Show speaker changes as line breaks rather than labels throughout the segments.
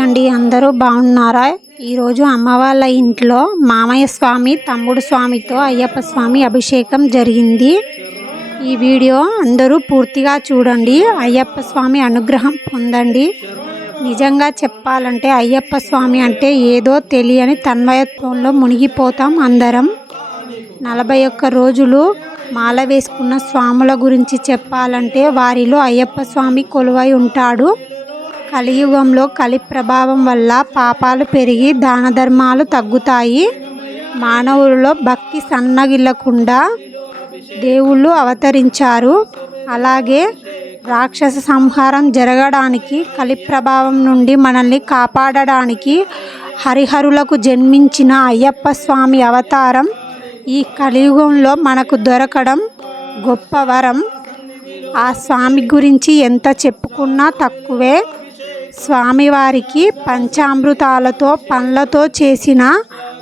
Hi అండి అందరూ బాగున్నారా? ఈరోజు అమ్మ వాళ్ళ ఇంట్లో మామయ్య స్వామి తమ్ముడు స్వామితో అయ్యప్ప స్వామి అభిషేకం జరిగింది. ఈ వీడియో అందరూ పూర్తిగా చూడండి. అయ్యప్ప స్వామి అనుగ్రహం పొందండి. నిజంగా చెప్పాలంటే అయ్యప్ప స్వామి అంటే ఏదో తెలియని తన్మయత్వంలో మునిగిపోతాం అందరం. నలభై ఒక్క రోజులు మాల వేసుకున్న స్వాముల గురించి చెప్పాలంటే వారిలో అయ్యప్ప స్వామి కొలువై ఉంటాడు. కలియుగంలో కలి ప్రభావం వల్ల పాపాలు పెరిగి దాన ధర్మాలు తగ్గుతాయి. మానవులలో భక్తి సన్నగిల్లకుండా దేవుళ్ళు అవతరించారు. అలాగే రాక్షస సంహారం జరగడానికి కలి ప్రభావం నుండి మనల్ని కాపాడడానికి హరిహరులకు జన్మించిన అయ్యప్ప స్వామి అవతారం ఈ కలియుగంలో మనకు దొరకడం గొప్ప వరం. ఆ స్వామి గురించి ఎంత చెప్పుకున్నా తక్కువే. స్వామివారికి పంచామృతాలతో పండ్లతో చేసిన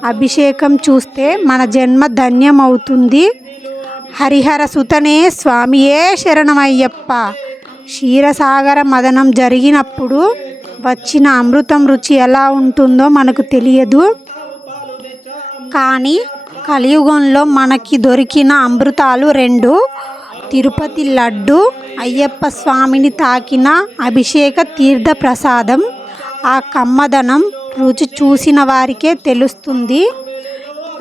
అభిషేకం చూస్తే మన జన్మ ధన్యమవుతుంది. హరిహర సుతనే స్వామియే శరణమయ్యప్ప. క్షీరసాగర మదనం జరిగినప్పుడు వచ్చిన అమృతం రుచి ఎలా ఉంటుందో మనకు తెలియదు. కానీ కలియుగంలో మనకి దొరికిన అమృతాలు రెండు. తిరుపతి లడ్డు అయ్యప్ప స్వామిని తాకిన అభిషేక తీర్థ ప్రసాదం ఆ కమ్మదనం రుచి చూసిన వారికే తెలుస్తుంది.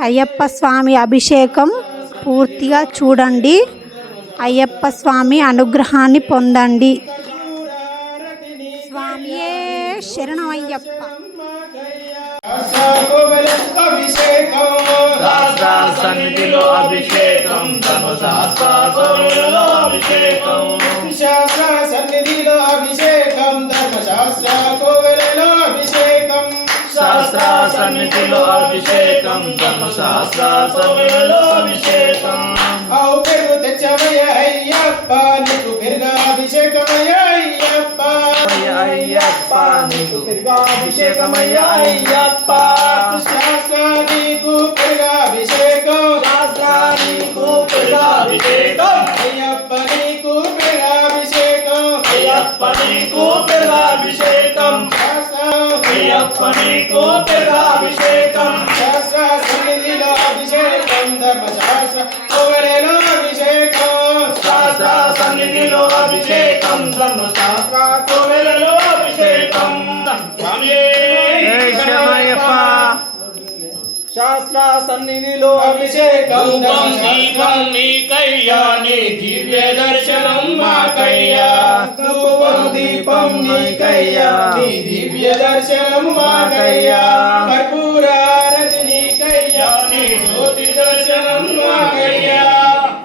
అయ్యప్ప స్వామి అభిషేకం పూర్తిగా చూడండి. అయ్యప్ప స్వామి అనుగ్రహాన్ని పొందండి. స్వామియే
శరణం
అయ్యప్ప సన్నిధిలో అభిషేకం
ధర్మశాస్త్ర
సన్నిధిలో అభిషేకం
ఆవు పెరుగు తెచ్చమయ్య అయ్యప్ప నీకు పెరుగా అభిషేకమయ్య అయ్యప్ప.
అయ్య అయ్యప్ప నీకు అభిషేకమయ్య అయ్యప్ప.
శాస్త్ర నీకు పెరుగా అభిషేకం
శాస్త్ర నీకు పెరుగాభిషేకం
అయ్యప్ప నీకు పెరుగా అభిషేకం
అయ్యప్ప నీకు పెరుగాభిషేకం
శాస్త్ర
అయ్యప్ప నీకు పెరుగాభిషేకం
సన్నిధిలో అభిషేకం
దీపం నీకయ్యా నీ దివ్య దర్శనం మాకయ్యా.
ధూపం దీపం నీకయ్యా నీ దివ్య దర్శనం మాకయ్యా. కర్పూరారతి నీకయ్యా నీ జ్యోతి దర్శనం మాకయ్యా.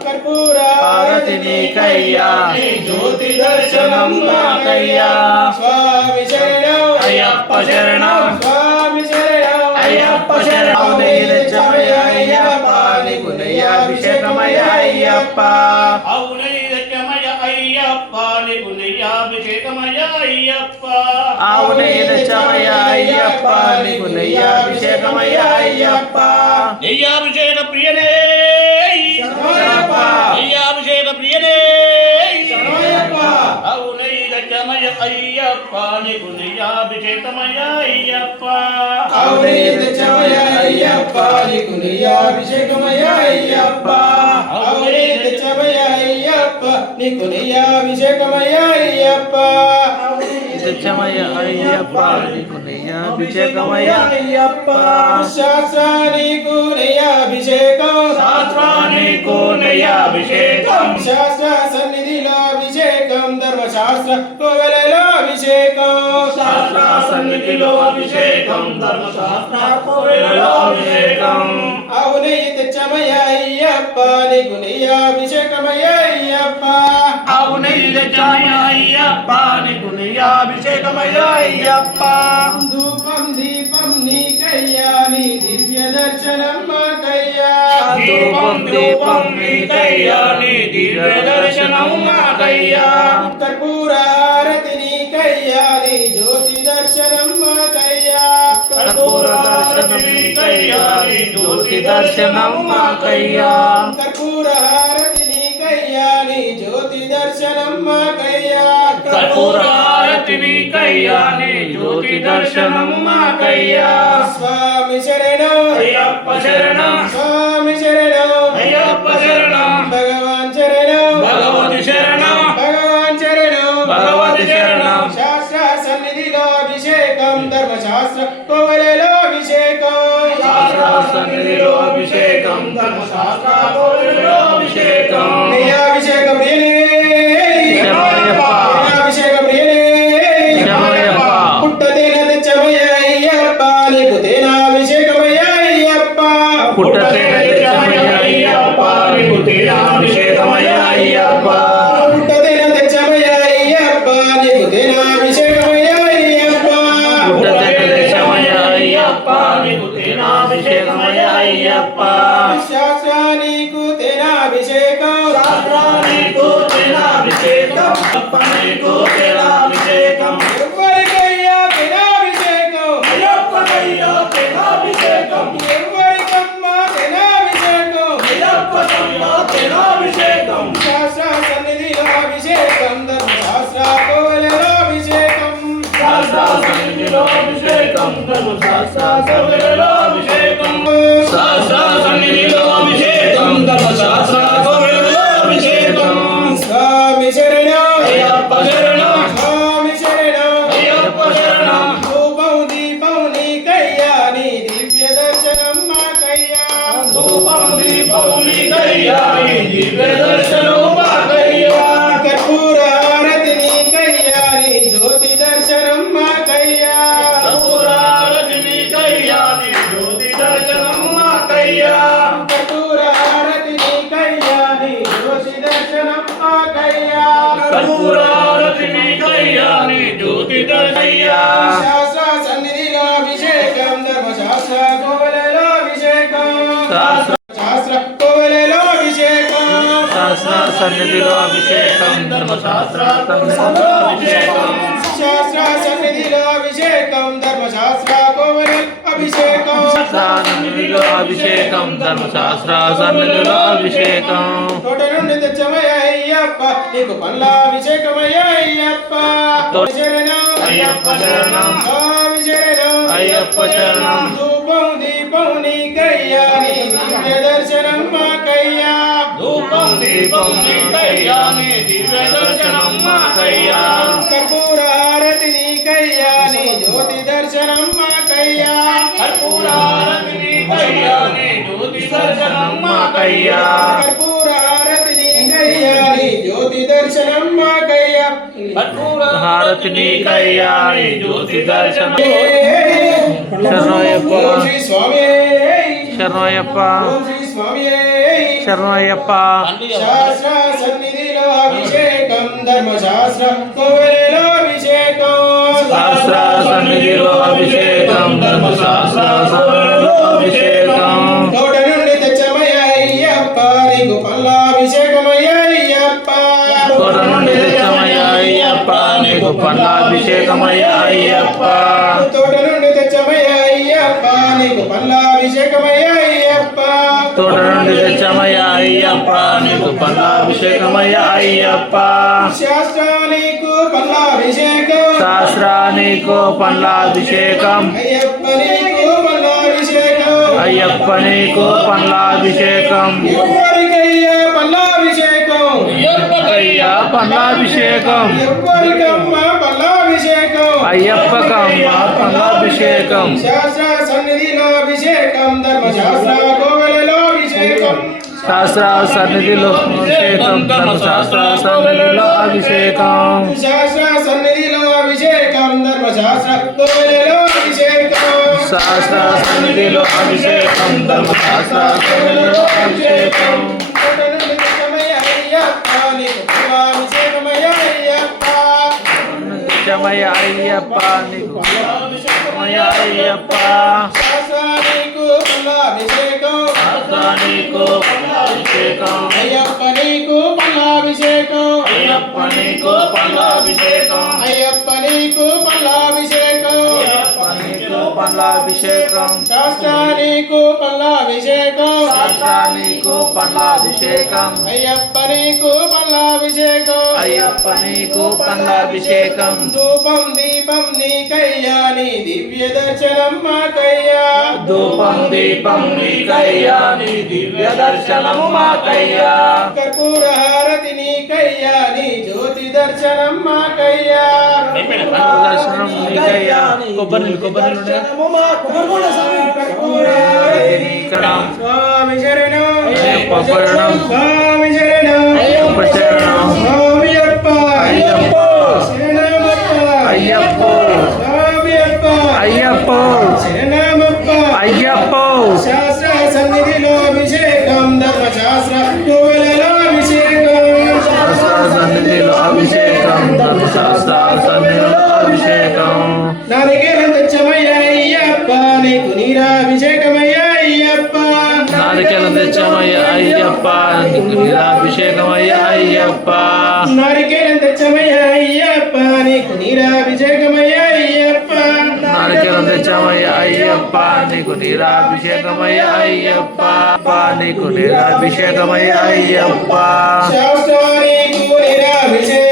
కర్పూరారతి
నీకయ్యా
నీ జ్యోతి దర్శనం మాకయ్యా. స్వామి శరణం
అయ్యప్ప శరణం.
స్వామి శరణం.
అయ్యప్ప శరణం. నెయ్యాభిషేకమయ అయ్యప్ప
ఔనైదత్యమయ అయ్యప్ప నీకు నెయ్యాభిషేకమయ అయ్యప్ప
ఆవు నీలచమయ అయ్యప్ప నీకు నెయ్యాభిషేకమయ అయ్యప్ప
నెయ్యాభిషేక అయ్యప్ప నీకు నెయ్యాభిషేకమయ అయ్యప్ప
అవునైతే చమయ అయ్యప్ప నీకు నీయాభిషేకమయ అయ్యప్ప అవునైతే చమయ అయ్యప్ప నీకు నీయాభిషేకమయ అయ్యప్ప
నిత్యమయ అయ్యప్ప నీకు నెయ్యాభిషేకమయ అయ్యప్ప
శాస్త్ర సన్నిధిలో అభిషేకం ధర్మశాస్త్ర కోవెలలో అభిషేకం. అయ్యప్ప నీకు నీయాభిషేకమయ అయ్యప్ప.
అవునే నీకు నెయ్యాభిషేకమయ అయ్యప్ప.
ధూపం దీపం నీకయ్యా నీ దివ్య దర్శనం మాకయ్యా.
ధూపం దీపం నీకయ్యా నీ దివ్య దర్శనం మాకయ్యా.
కర్పూరారతి నీకయ్యా నీ జ్యోతి దర్శనం మాకయ్యా.
కర్పూర దర్శనం నీకయ్యా నీ జ్యోతి దర్శనం మాకయ్యా.
కర్పూరహారతి నీకయ్యా నీ జ్యోతి దర్శనం మాకయ్యా.
నీకయ్యా నీ జ్యోతి దర్శనం మాకయ్యా.
స్వామి శరణం.
అయ్యప్ప శరణం.
స్వామి అభిషేకం
సన్నిధిలో అభిషేకం.
సన్నిధిలో అభిషేకం. నీకయ్యా
ఈ దివ్య దర్శనం మాకయ్యా
కర్పూర హారతి నీకయ్యా నీ జ్యోతి దర్శనం సన్నిధిలో అభిషేకం. ధర్మశాస్త్ర
సన్నిధిలో అభిషేకం
శాస్త్ర సన్నిధిలో అభిషేకం ధర్మశాస్త్ర కోవెల అభిషేకం.
సన్నిధిలో అభిషేకం ధర్మశాస్త్ర సన్నిధిలో అభిషేకం.
తోట నుండి తెచ్చమయ్య అయ్యప్ప నీకు పల్ల అభిషేకమయ్య అయ్యప్ప. శరణం
అయ్యప్ప శరణం.
స్వామి శరణం.
అయ్యప్ప శరణం.
ధూపం దీపం నీకయ్యా. నీ దివ్య దర్శనం మాకయ్యా.
ధూపం దీపం నీకయ్యా నీ దివ్య దర్శనం మాకయ్యా
కర్పూర హారతి నీకయ్యా నీ జ్యోతి దర్శనం మాకయ్యా
కర్పూరారతి నీకయ్యా నీ జ్యోతి దర్శనం మాకయ్యా
కర్పూర హారతి నీకయ్యా నీ జ్యోతి దర్శనం మాకయ్యా
హారతి నీకయ్యా నీ జ్యోతి దర్శనం శరణయ్యప్ప. శరణయ్యప్ప
స్వామి
శరణయ్యప్ప.
సన్నిధిలో అభిషేకం ధర్మశాస్త్ర కోవెలలో అభిషేకం.
శాస్త్ర సన్నిధిలో అభిషేకం ధర్మశాస్త్ర అభిషేకం.
తోట నుండి తెచ్చమయ్య అయ్యప్ప నీకు పల్లాభిషేకమయ్య అయ్యప్ప.
తోట నుండి తెచ్చమయ్య అయ్యప్ప నీకు పన్నాభిషేకమయ్య అయ్యప్ప.
తోట నుండి తెచ్చమయ్య అయ్యప్ప నీకు పల్లాభిషేకమయ్య అయ్యప్ప.
తోట నుండి తెచ్చమయ్య అయ్యప్ప నీకు పల్లాభిషేకమయ్యా అయ్యప్ప
శాస్త్ర నీకు పల్లాభిషేకం.
శాస్త్ర నీకు
అయ్యప్ప నీకు పల్లాభిషేకం.
అయ్యప్ప నీకు
ఎవరికయ్యా పల్లాభిషేకం.
అయ్యా
పల్లాభిషేకం.
అయ్యప్పకమ్మ పన్నాభిషేకం
శాస్త్ర సన్నిధిలో అభిషేకం ధర్మశాస్త్ర
శాస్త్ర సన్నిధిలో అభిషేకం ధర్మశాస్త్ర సన్నిధిలో అభిషేకం.
శాస్త్ర సన్నిధిలో అభిషేకం కోవెలలో అభిషేకం.
శాస్త్ర సన్నిధిలో అభిషేకం సన్నిధిలో
తెచ్చమయ్య అయ్యప్ప అయ్యప్ప.
నీకు పల్లాభిషేకం అయ్యప్ప
నీకు పల్లాభిషేకం
అయ్యప్ప నీకు పల్లాభిషేకం
అయ్యప్ప నీకు పల్లాభిషేకం
శాస్త్రా నీకు పండ్లాభిషేకం
అయ్యప్ప నీకు పల్లాభిషేకం
అయ్యప్ప నీకు పండ్లాభిషేకం
ధూపం దీపం నీకయ్యా నీ దివ్య దర్శనం మాకయ్యా.
ధూపం దీపం నీకయ్యా నీ దివ్య దర్శనము మాకయ్యా.
కర్పూర హారతి నీకయ్యా నీ జ్యోతి దర్శనం మాకయ్యా.
దర్శనం నీకయ్యా కొబ్బరి నీళ్ళు కొబ్బరి
స్వామి శరణం. స్వామి శరణం. స్వామి అప్ప.
అయ్యప్ప.
శరణమప్ప
అయ్యప్ప.
స్వామి అప్ప.
అయ్యప్ప.
శరణమప్ప.
అయ్యప్ప.
శాస్త్ర సన్నిధిలో అభిషేకం ధర్మశాస్త్ర
ధర్మశాస్త్ర సన్నిధిలో అభిషేకం
నారికేలం తెచ్చమయ్యా అయ్యప్ప నీకు నీరాభిషేకమయ్యా అయ్యప్ప
నారికెల తెచ్చమయ్య అయ్యప్ప నీకు నీరాభిషేకమయ్య అయ్యప్ప
నారికేలం తెచ్చమయ్యా అయ్యప్ప నీకు నీరాభిషేకమయ్యా అయ్యప్ప
నారికెల తెచ్చమయ్య అయ్యప్ప నీకు నీరాభిషేకమయ్య అయ్యప్ప నీకు నీరాభిషేకమయ్య అయ్యప్ప
శాస్త్ర నీకు నీరాభిషేకం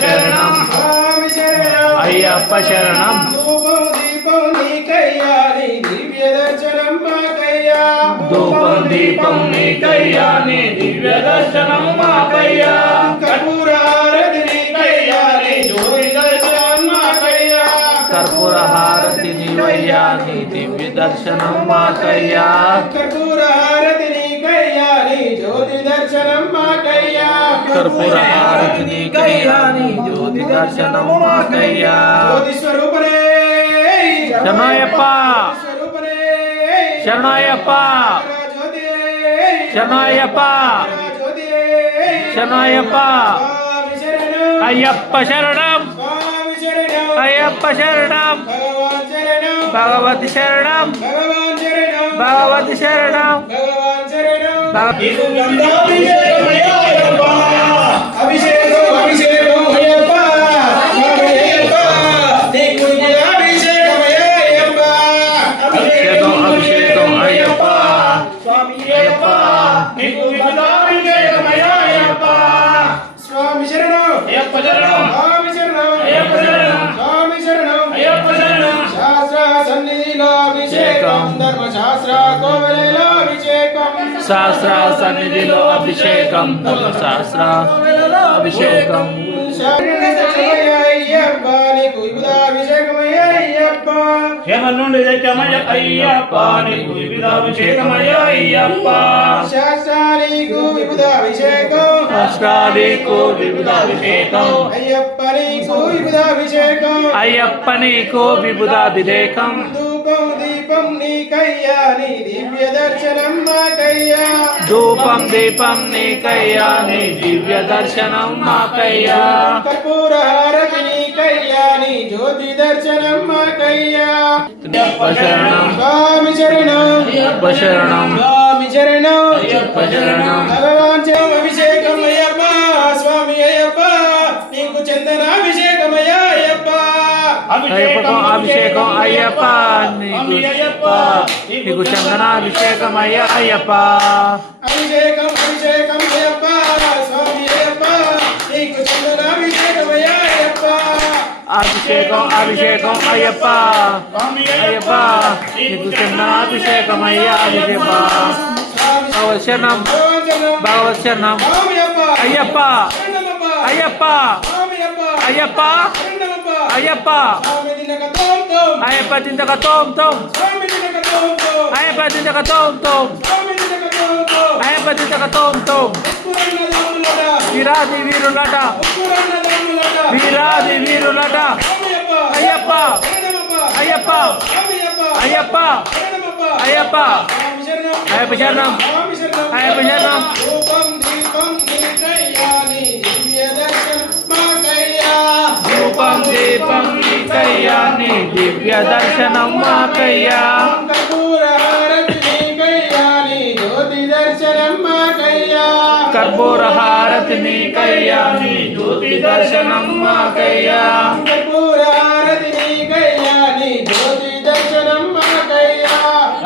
శరణం
అయ్యప్ప శరణం
ధూపం దీపం నీకయ్యా నీ దివ్య దర్శనం మాకయ్యా.
దీపం నీకయ్యా నీ దివ్య దర్శనం మాకయ్యా.
కర్పూర హారతి నీకయ్యా నీ జ్యోతి దర్శనం మాకయ్యా.
కర్పూర హారతి నీవయ్యా నీ దివ్య దర్శనం మాకయ్యా
కర్పూర జ్యోతి దర్శనం మాకయ్యా
కర్పూర నీ జ్యోతి దర్శనం మాకయ్యా
జ్యోతి స్వరూపనే
శరణయ్యప్ప
స్వరూపనే
శరణయ్యప్ప
జ్యోతి
శరణయ్యప్ప
జ్యోతి
శరణయ్యప్ప
స్వామి శరణం
అయ్యప్ప శరణం అయ్యప్ప శరణం భగవతి శరణం భగవతి శరణం
స్వామి శరణం
అయ్యప్ప శరణం
సన్నిధిలో అభిషేకం ధర్మశాస్త్ర కోవెలలో అభిషేకం.
శాస్త్ర సన్నిధిలో అభిషేకం శాస్త్ర అభిషేకం.
అయ్యప్ప నీకు విబుధాభిషేకమయ్యా అయ్యప్ప
అయ్యప్ప నీకు అయ్యప్ప
శాస్త్ర నీకు విబుధాభిషేకం
శాస్త్రాలకు విబుధాభిషేకం
అయ్యప్ప నీకు విబుధాభిషేకం
అయ్యప్ప నీకు
ధూపం దీపం నీకయ్యా నీ దివ్య దర్శనం మాకయ్యా.
ధూపం దీపం నీకయ్యా నీ దివ్య దర్శనం మాకయ్యా.
కర్పూర హారతి నీకయ్యా నీ జ్యోతి దర్శనం మాకయ్యా.
శరణం
స్వామి శరణం స్వామి శరణం
శరణం అయ్యప్పకు అభిషేకం అయ్యప్ప నీకు నీకు చందనాభిషేకం అయ్యా అయ్యప్ప.
అభిషేకం అభిషేకం అయ్యప్ప స్వామి అయ్యప్ప నీకు చందనాభిషేకమయ్యా అయ్యప్ప.
అభిషేకం అభిషేకం అయ్యప్ప. అయ్యప్ప నీకు చందనాభిషేకం అయ్యా అభిషేక.
స్వామి
భగవత్ శరణం
భగవాన్ చరణం
భగవత్ శరణం.
స్వామి అయ్యప్ప.
అయ్యప్ప. అయ్యప్ప.
అయ్యప్ప.
అయ్యప్ప
శరణమప్ప తోం తోం.
అయ్యప్ప చింతక తోం తోం. అయ్యప్ప చింతక తోం తోం. అయ్యప్ప చింతక వీరాది వీరులట. వీరాది వీరులట.
స్వామియప్ప
అయ్యప్ప. అయ్యప్ప. అయ్యప్ప. అయ్యప్ప
శరణం.
అయ్యప్ప శరణం. అయ్యప్ప శరణం.
రూపం దీపం నీకయ్యాని దివ్య దర్శనం మాకయ్యా. కర్పూర హారతి నీకయ్యాని జ్యోతి దర్శనం మాకయ్యా
కర్పూర హారతి నీకయ్యాని జ్యోతి దర్శనం మాకయ్యా.
కర్పూర హారతి నీకయ్యాని జ్యోతి దర్శనం మాకయ్యా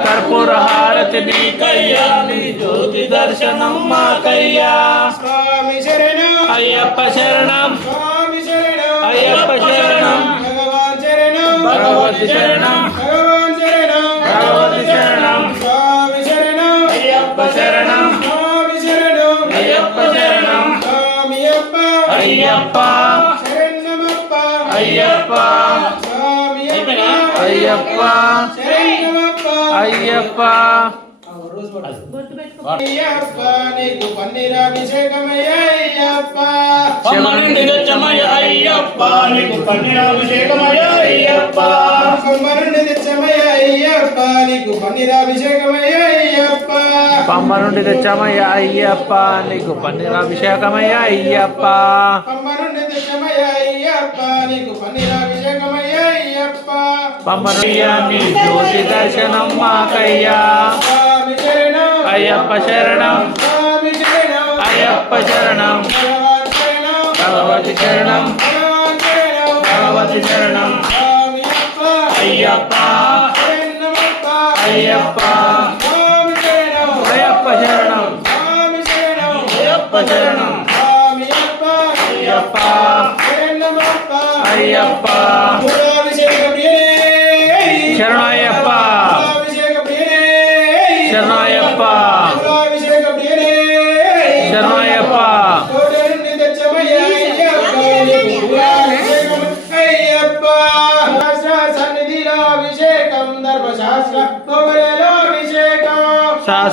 కర్పూర హారతి నీకయ్యాని జ్యోతి దర్శనం మాకయ్యా.
స్వామి శరణం.
అయ్యప్ప శరణం. అయ్యప్ప శరణం
భగవాన్ శరణం
భగవతి శరణం
భగవాన్ శరణం
భగవతి శరణం
స్వామి శరణం
అయ్యప్ప. శరణం
స్వామి శరణం
అయ్యప్ప. శరణం
స్వామి అప్ప
అయ్యప్ప.
శరణమప్ప
అయ్యప్ప.
స్వామి
అయ్యప్ప.
శరణమప్ప
అయ్యప్ప.
అయ్యప్ప నీకు
తెచ్చమయ్య అయ్యప్ప అయ్యప్ప
కొమ్మరుండి తెచ్చమయ్య అయ్యప్ప నీకు పన్నీరాభిషేకమయ్యప్ప
పమ్మ నుండి తెచ్చామయ్య అయ్యప్ప నీకు పన్నీరాభిషేకమయ్య అయ్యప్ప
అయ్యప్ప నీకు
పమ్మ నుండి నీ జ్యోతి దర్శనం మాకయ్యా. అయ్యప్ప శరణం. అయ్యప్ప శరణం. భగవతి శరణం. భగవతి శరణం. అయ్యప్ప. అయ్యప్ప. అయ్యప్ప శరణం. అయ్యప్ప శరణం. అయ్యప్ప. అయ్యప్ప. శరణయ్యప్ప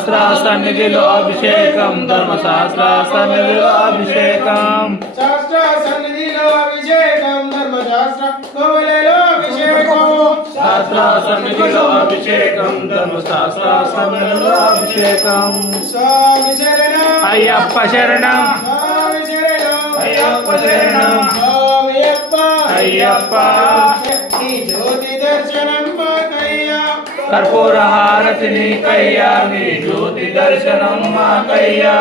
శాస్త్ర సన్నిధిలో అభిషేకం ధర్మశాస్త్ర
సన్నిధిలో అభిషేకం
శాస్త్ర సన్నిధిలో అభిషేకం ధర్మశాస్త్ర కోవెలలో అభిషేకం
శాస్త్ర సన్నిధిలో అభిషేకం ధర్మశాస్త్ర సన్నిధిలో అభిషేకం
స్వామి శరణం
అయ్యప్ప శరణం
స్వామి శరణం
అయ్యప్ప శరణం
స్వామి అప్ప
అయ్యప్ప కర్పూర హారతి నీకయ్యా నీ జ్యోతి దర్శనం మాకయ్యా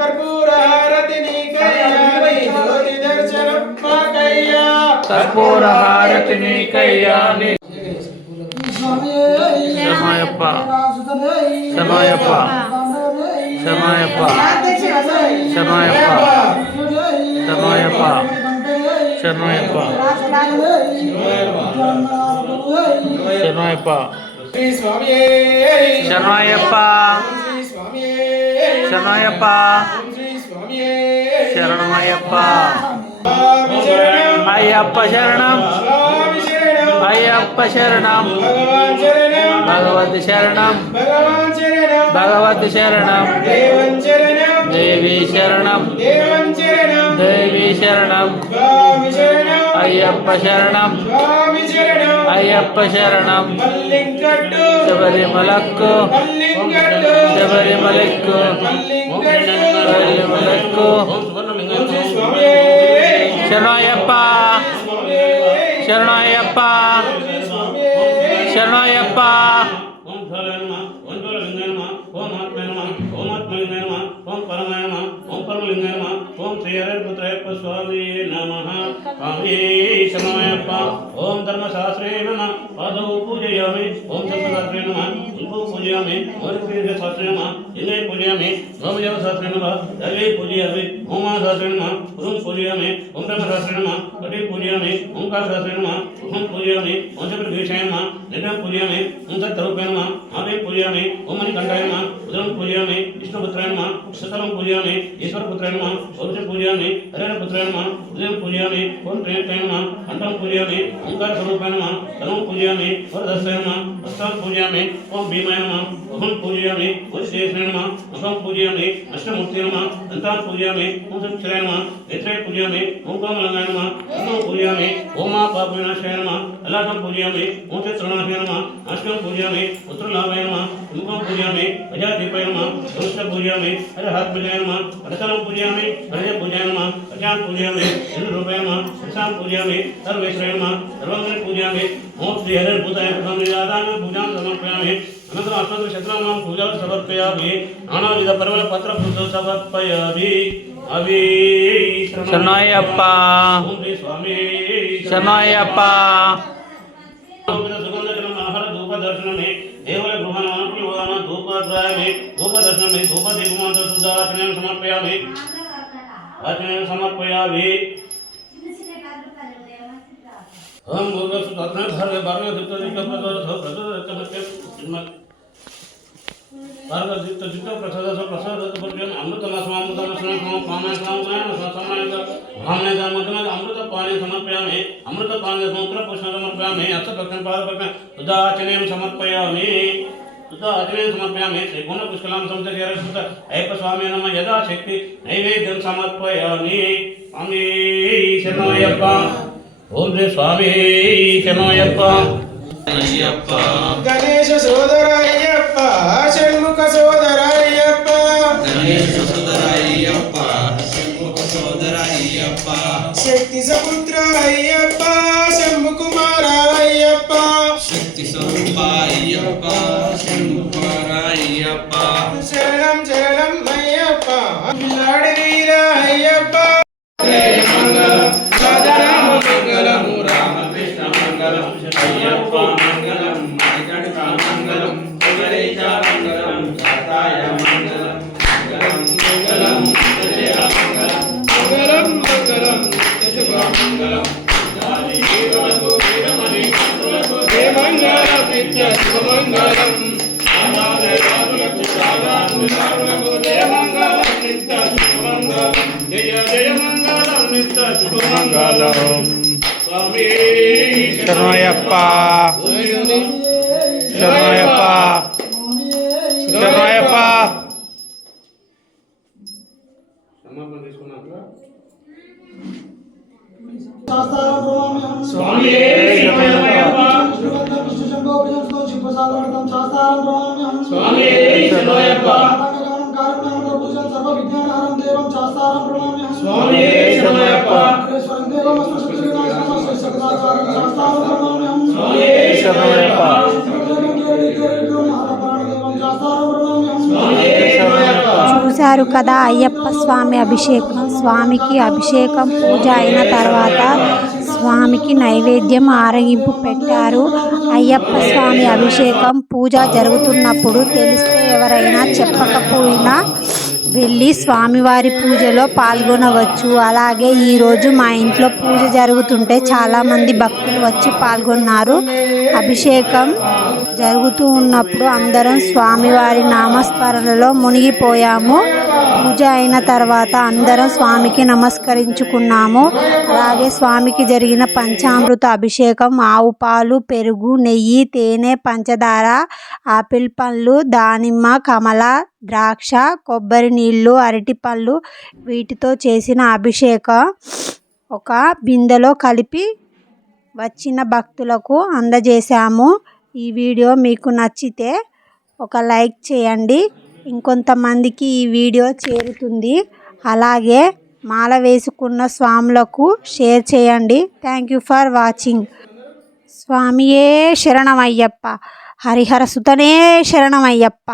కర్పూర హారతి నీకయ్యా నీ జ్యోతి దర్శనం మాకయ్యా
కర్పూర హారతి నీకయ్యా నీ శరణయ్యప్ప శరణయ్యప్ప. శరణయ్యప్ప. శరణమయ్యప్ప అయ్యప్ప శరణం. అయ్యప్ప శరణం. భగవతి శరణం. భగవతి శరణం.
దేవన్ శరణం.
దేవి శరణం.
దేవన్ శరణం
దేవి శరణం.
స్వామి శరణం.
అయ్యప్ప శరణం.
స్వామి శరణం.
అయ్యప్ప శరణం.
మల్లింకట్టు
శబరిమలక్కు.
మల్లింకట్టు
శబరిమలక్కు.
నమః ఓం పరమలింగాయ నమః. ఓం శ్రీహరిపుత్రయప్ప స్వామి ओम धर्म शास्त्रे नम। पादौ पूजयामि। ओम शास्त्रे नम। अल्पौ पूजयामि। मरुपीर्घ शास्त्रे नम। इले पूजयामि। धर्मदेव शास्त्रे नम। दवे पूजयामि। ओम शास्त्रे नम। ओम पूजयामि। ओम धर्म शास्त्रे नम। कटे पूजयामि। ओम का शास्त्रे नम। ओम पूजयामि। ओम चक्र विषय नम। नेत्र पूजयामि। ओम सत्तरूपे नम। आवे पूजयामि। ओम मणि कंठाय नम। उदरम पूजयामि। विष्णु पुत्राय नम। सतरम पूजयामि। ईश्वर पुत्राय नम। सौर्य पूजयामि। हरेण पुत्राय नम। उदयम पूजयामि। ओम प्रेम नम। अंडम पूजयामि। ओंकार स्वरूपाय नमः धनुं पूजयामि वरदस्याय नमः हस्तं पूजयामि ओम भीमाय नमः अहं पूजयामि वज्रेश्वराय नमः अहं पूजयामि अष्टमूर्तये नमः अंतान पूजयामि ओम चक्षुराय नमः नेत्रे पूजयामि ओम कमलाय नमः अन्नं पूजयामि ओम पापविनाशाय नमः अलाकं पूजयामि ओम चतुर्णाशाय नमः अष्टं पूजयामि उत्तरलाभाय नमः मुखं पूजयामि अजादीपाय नमः धनुष पूजयामि हरहात्मजाय नमः अडकलं पूजयामि
हृदय
पूजयामि अजान पूजयामि
इंद्ररूपाय
नमः शाम पूजयामि सर्वेश्वराय नमः सर्वग्र पूजयामि। मोक्षहर भूताय प्रथम निदादान पूजां समर्पयामि अनन्तरम् अस्मत् क्षत्राणां पूजां समर्पयामि। नानाविध पर्वण पत्र पुष्प समर्पयामि। अभि शरणाय अप्पा ओम श्री स्वामी। शरणाय अप्पा आहार धूप दर्शनमे देवल गृहणां पुलवान धूप प्रायमे धूप दर्शनमे धूप दीपमान सुदार्पणं समर्पयामि। अर्पणं समर्पयामि। हम बोलो सुधारना था बारह बारह जितना प्रसाद प्रसाद अमृत पाना ना मतलब अमृत पानी अमृत पानी पुष्प नमः यदा शक्ति नैवेद्यं समर्पयामि स्वामी शरणमयप्पा ఓం శ్రీ స్వామి శరణయ్యప్ప
గణేశ సోదర అయ్యప్ప షణ్ముఖ సోదర అయ్యప్ప శక్తి సముద్ర అయ్యప్ప శంభు కుమార అయ్యప్ప
శక్తి స్వరూప అయ్యప్ప శంకుమార అయ్యప్ప
శరణం శరణం అయ్యప్ప. పిల్లాడి వీర అయ్యప్ప.
మంగళము అయ్యప్ప మంగళం మార్గడిక మంగళం పునరేచ మంగళం జాతాయ మంగళం మంగళం శుభ శుభమంగళం నిత్య శుభమంగళం. జయ జయ మంగళం నిత్య శుభమంగళం.
శరణయ్యప్ప శరణయ్యప్ప శరణయ్యప్ప
స్వామి స్వామి
చూశారు కదా అయ్యప్ప స్వామి అభిషేకం. స్వామికి అభిషేకం పూజ అయిన తర్వాత స్వామికి నైవేద్యం ఆరగింపు పెట్టారు. అయ్యప్ప స్వామి అభిషేకం పూజ జరుగుతున్నప్పుడు తెలిస్తే ఎవరైనా చెప్పకపోయినా వెళ్ళి స్వామివారి పూజలో పాల్గొనవచ్చు. అలాగే ఈరోజు మా ఇంట్లో పూజ జరుగుతుంటే చాలామంది భక్తులు వచ్చి పాల్గొన్నారు. అభిషేకం జరుగుతూ ఉన్నప్పుడు అందరం స్వామివారి నామస్మరణలో మునిగిపోయాము. పూజ అయిన తర్వాత అందరం స్వామికి నమస్కరించుకున్నాము. అలాగే స్వామికి జరిగిన పంచామృత అభిషేకం ఆవు పాలు పెరుగు నెయ్యి తేనె పంచదార ఆపిల్ పండ్లు దానిమ్మ కమల ద్రాక్ష కొబ్బరి నీళ్ళు అరటిపళ్ళు వీటితో చేసిన అభిషేకం. ఒక బిందెలో కలిపి వచ్చిన భక్తులకు అందజేశాము. ఈ వీడియో మీకు నచ్చితే ఒక లైక్ చేయండి. ఇంకొంతమందికి ఈ వీడియో చేరుతుంది. అలాగే మాల వేసుకున్న స్వాములకు షేర్ చేయండి. థ్యాంక్ యూ ఫర్ వాచింగ్ స్వామియే శరణమయ్యప్ప. హరిహర సుతనే శరణమయ్యప్ప.